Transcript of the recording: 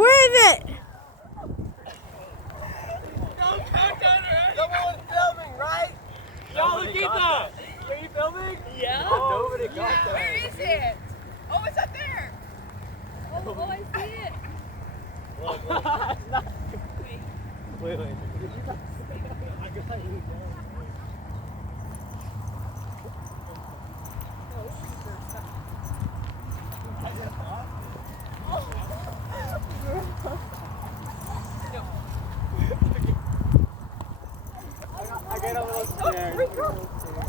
Where is it? Someone's filming, right? Yo, Luquita! Are you filming? Yeah. Nobody got that. Where is it? Oh, it's up there. Oh, I see it. Look. Wait. I get over those stairs.